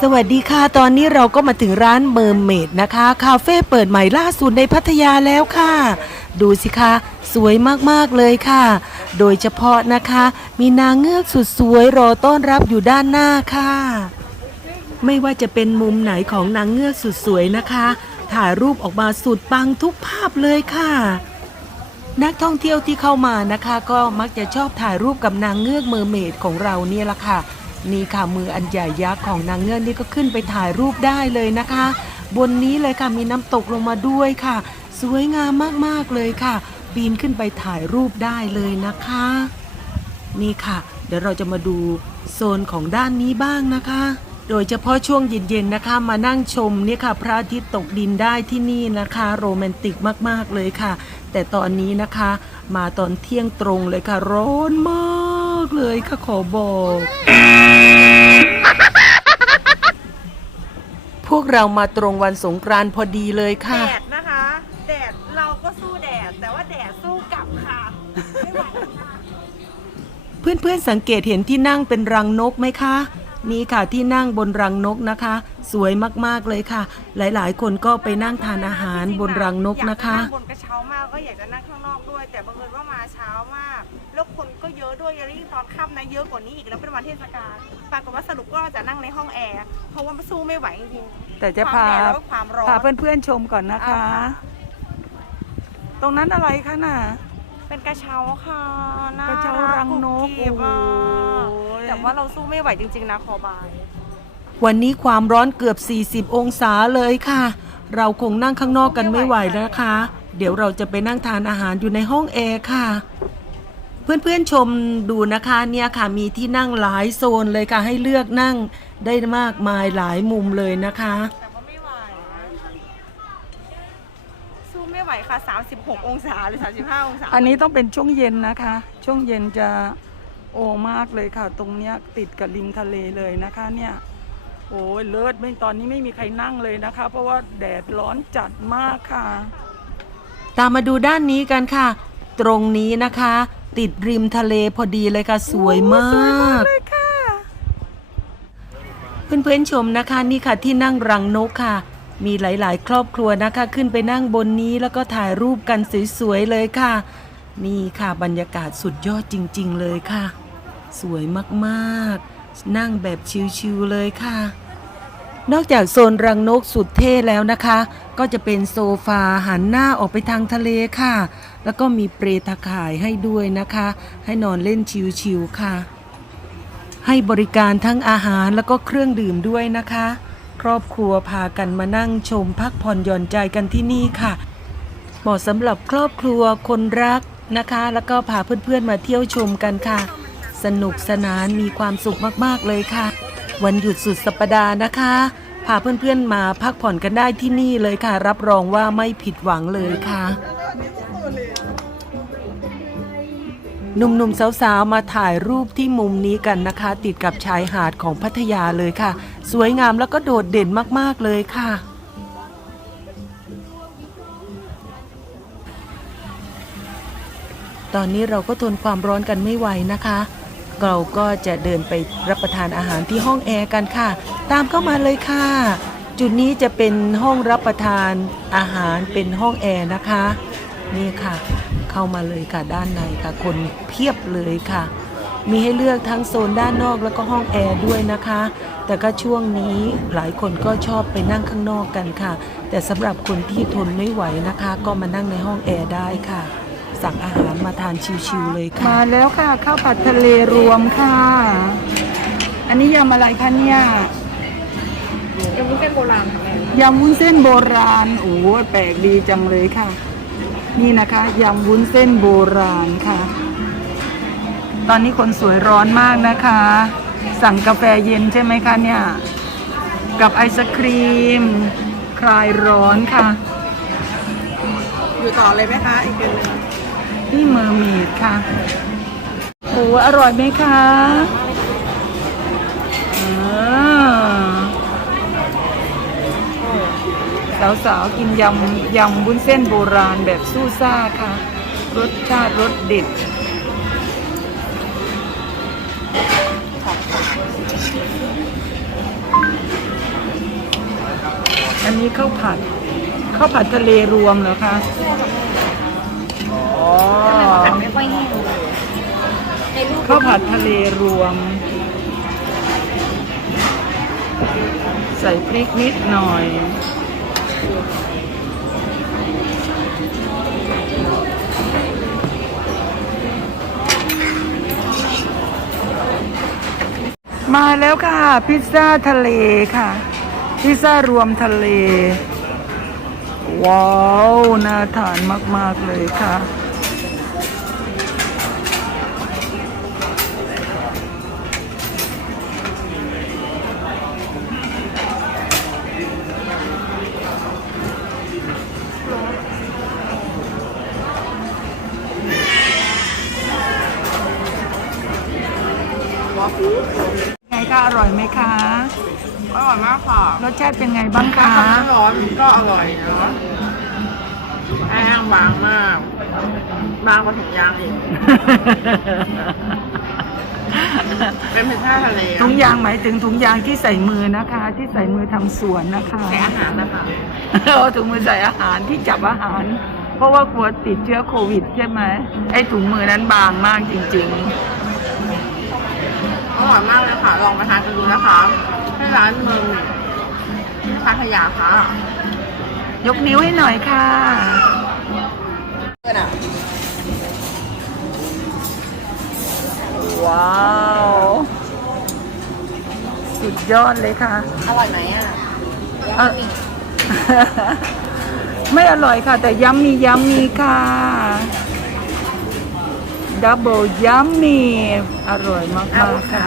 สวัสดีค่ะ ตอนนี้เราก็มาถึงร้านเมอร์เมดนะคะ คาเฟ่เปิดใหม่ล่าสุดในพัทยาแล้วค่ะ ดูสิคะ สวยมากๆเลยค่ะ โดยเฉพาะนะคะ มีนางเงือกสุดสวยรอต้อนรับอยู่ด้านหน้าค่ะ ไม่ว่าจะเป็นมุมไหนของนางเงือกสุดสวยนะคะ ถ่ายรูปออกมาสุดปังทุกภาพเลยค่ะ นักท่องเที่ยวที่เข้ามานะคะ ก็มักจะชอบถ่ายรูปกับนางเงือกเมอร์เมดของเราเนี่ยละค่ะ นี่ค่ะมืออันใหญ่ยักษ์ของนางเงือกนี่ก็ขึ้นไปถ่ายรูปได้เลยนะคะ บนนี้เลยค่ะมีน้ำตกลงมาด้วยค่ะ สวยงามมากๆเลยค่ะ ปีนขึ้นไปถ่ายรูปได้เลยนะคะ นี่ค่ะ เดี๋ยวเราจะมาดูโซนของด้านนี้บ้างนะคะ โดยเฉพาะช่วงเย็นๆนะคะ มานั่งชมเนี่ยค่ะ พระอาทิตย์ตกดินได้ที่นี่นะคะ โรแมนติกมากๆเลยค่ะ แต่ตอนนี้นะคะ มาตอนเที่ยงตรงเลยค่ะร้อนมาก เลยค่ะขอบอก พวกเรามาตรงวันสงกรานต์พอดีเลยแดค่ะดนะคะ แดดเราก็สู้แดด แต่ว่าแดดสู้กลับค่ะไม่ไหวค่ะเพื่อนๆสังเกตเห็นที่นั่งเป็นรังนกไหมคะ นี่ค่ะที่นั่งบนรังนกนะคะ สวยมากๆเลยค่ะ หลายๆ คนก็ไปนั่งทานอาหารบนรังนกนะคะ อยากจนั่งบนกระเช้ามากก็อยากจะนั่งข้างนอกด้วย แต่บังเอิญว่ามาเช้ามาก แล้วคนก็เยอะด้วยยังยิ่งตอนค่ำนะเยอะกว่านี้อีกแล้วเป็นวันเทศกาลปรากฏว่าสรุปก็จะนั่งในห้องแอร์เพราะว่ามันสู้ไม่ไหวจริงๆแต่จะควาพามแดดแล้วก็ความร้อน พาเพื่อนๆชมก่อนนะคะ อ่าค่ะ ตรงนั้นอะไรคะน่ะ เป็นกระเช้าค่ะน่ากระเช้ารังนกกุ๊กิ๊บอะโอ้ยแต่ว่าเราสู้ไม่ไหวจริง ๆ นะคอบาย วันนี้ความร้อนเกือบ 40 องศาเลยค่ะ เราคงนั่งข้างนอกกันไม่ไหวแล้วนะคะ เดี๋ยวเราจะไปนั่งทานอาหารอยู่ในห้องแอร์ค่ะ เพื่อนๆชมดูนะคะเนี่ยค่ะมีที่นั่งหลายโซนเลยค่ะให้เลือกนั่งได้มากมายหลายมุมเลยนะคะ แต่ว่าไม่ไหวสู้ไม่ไหวค่ะ 36 องศาหรือ 35 องศาอันนี้ต้องเป็นช่วงเย็นนะคะ ช่วงเย็นจะโอมากเลยค่ะ ตรงเนี้ยติดกับริมทะเลเลยนะคะเนี่ยโอ้ยเลิศไม่ตอนนี้ไม่มีใครนั่งเลยนะคะ เพราะว่าแดดร้อนจัดมากค่ะ ตามมาดูด้านนี้กันค่ะ ตรงนี้นะคะ ติดริมทะเลพอดีเลยค่ะ สวยมากเลยค่ะเพื่อนๆชมนะคะนี่ค่ะที่นั่งรังนกค่ะ มีหลายๆ ครอบครัวนะคะ ขึ้นไปนั่งบนนี้แล้วก็ถ่ายรูปกันสวยๆเลยค่ะ นี่ค่ะบรรยากาศสุดยอดจริง ๆ เลยค่ะ สวยมากๆ นั่งแบบชิวๆเลยค่ะ นอกจากโซนรังนกสุดเท่แล้วนะคะ ก็จะเป็นโซฟาหันหน้าออกไปทางทะเลค่ะ แล้วก็มีเปรตข่ายให้ด้วยนะคะ ให้นอนเล่นชิวๆค่ะ ให้บริการทั้งอาหารแล้วก็เครื่องดื่มด้วยนะคะ ครอบครัวพากันมานั่งชมพักผ่อนหย่อนใจกันที่นี่ค่ะ เหมาะสำหรับครอบครัวคนรักนะคะ แล้วก็พาเพื่อนๆมาเที่ยวชมกันค่ะ สนุกสนานมีความสุขมากๆเลยค่ะ วันหยุดสุดสัปดาห์นะคะพาเพื่อนๆมาพักผ่อนกันได้ที่นี่เลยค่ะ รับรองว่าไม่ผิดหวังเลยค่ะหนุ่มๆสาวๆมาถ่ายรูปที่มุมนี้กันนะคะ ติดกับชายหาดของพัทยาเลยค่ะ สวยงามแล้วก็โดดเด่นมากๆเลยค่ะตอนนี้เราก็ทนความร้อนกันไม่ไหวนะคะ เราก็จะเดินไปรับประทานอาหารที่ห้องแอร์กันค่ะ ตามเข้ามาเลยค่ะ จุดนี้จะเป็นห้องรับประทานอาหารเป็นห้องแอร์นะคะ นี่ค่ะ เข้ามาเลยค่ะด้านในค่ะ คนเพียบเลยค่ะ มีให้เลือกทั้งโซนด้านนอกแล้วก็ห้องแอร์ด้วยนะคะ แต่ก็ช่วงนี้หลายคนก็ชอบไปนั่งข้างนอกกันค่ะ แต่สำหรับคนที่ทนไม่ไหวนะคะ ก็มานั่งในห้องแอร์ได้ค่ะ สั่งอาหารมาทานชิวๆเลยค่ะ มาแล้วค่ะ ข้าวผัดทะเลรวมค่ะ อันนี้ยำอะไรคะเนี่ยยังไม่เป็นโบราณค่ะแม่ยำวุ้นเส้นโบราณโอ้ยแปลกดีจังเลยค่ะ นี่นะคะยำวุ้นเส้นโบราณค่ะ ตอนนี้คนสวยร้อนมากนะคะ สั่งกาแฟเย็นใช่ไหมคะเนี่ย กับไอศครีม คลายร้อนค่ะ อยู่ต่อเลยไหมคะอีกเดือนหนึง นี่เมอร์เมดค่ะโอ้อร่อยไหมคะอ่าสาวๆกินยำยำวุ้นเส้นโบราณแบบสู้ซ่าค่ะ รสชาติรสเด็ดอันนี้ข้าวผัดข้าวผัดทะเลรวมเหรอคะ ผัดไม่ค่อยแห้งในรูปข้าวผัดทะเลรวม ใส่พริกนิดหน่อย มาแล้วค่ะ พิซซ่าทะเลค่ะ พิซซ่ารวมทะเล ว้าว น่าทานมาก ๆ เลยค่ะ ไงคะอร่อยไหมคะ อร่อยมากค่ะรสชาติเป็นไงบ้างคะร้อนก็อร่อยเนาะแห้งบางมาก บางกว่าถุงยางอีก เป็นพิซซ่าทะเลถุงยางหมายถึงถุงยางที่ใส่มือนะคะ ที่ใส่มือทำสวนนะคะใส่อาหารนะคะเอาถุงมือใส่อาหารที่จับอาหาร เพราะว่ากลัวติดเชื้อโควิดใช่ไหมไอ้ถุงมือนั้นบางมากจริงอ ร่อยมากเลยค่ะ ลองไปทานกันดูนะคะที่ร้านเมืองที่พัทยาค่ะๆยกนิ้วให้หน่อยค่ะว้าว สุดยอดเลยค่ะ อร่อยไหมอะเออ ไม่อร่อยค่ะ แต่ยัมมียัมมีค่ะ ดับเบิลยัมมีอร่อยมากๆค่ะ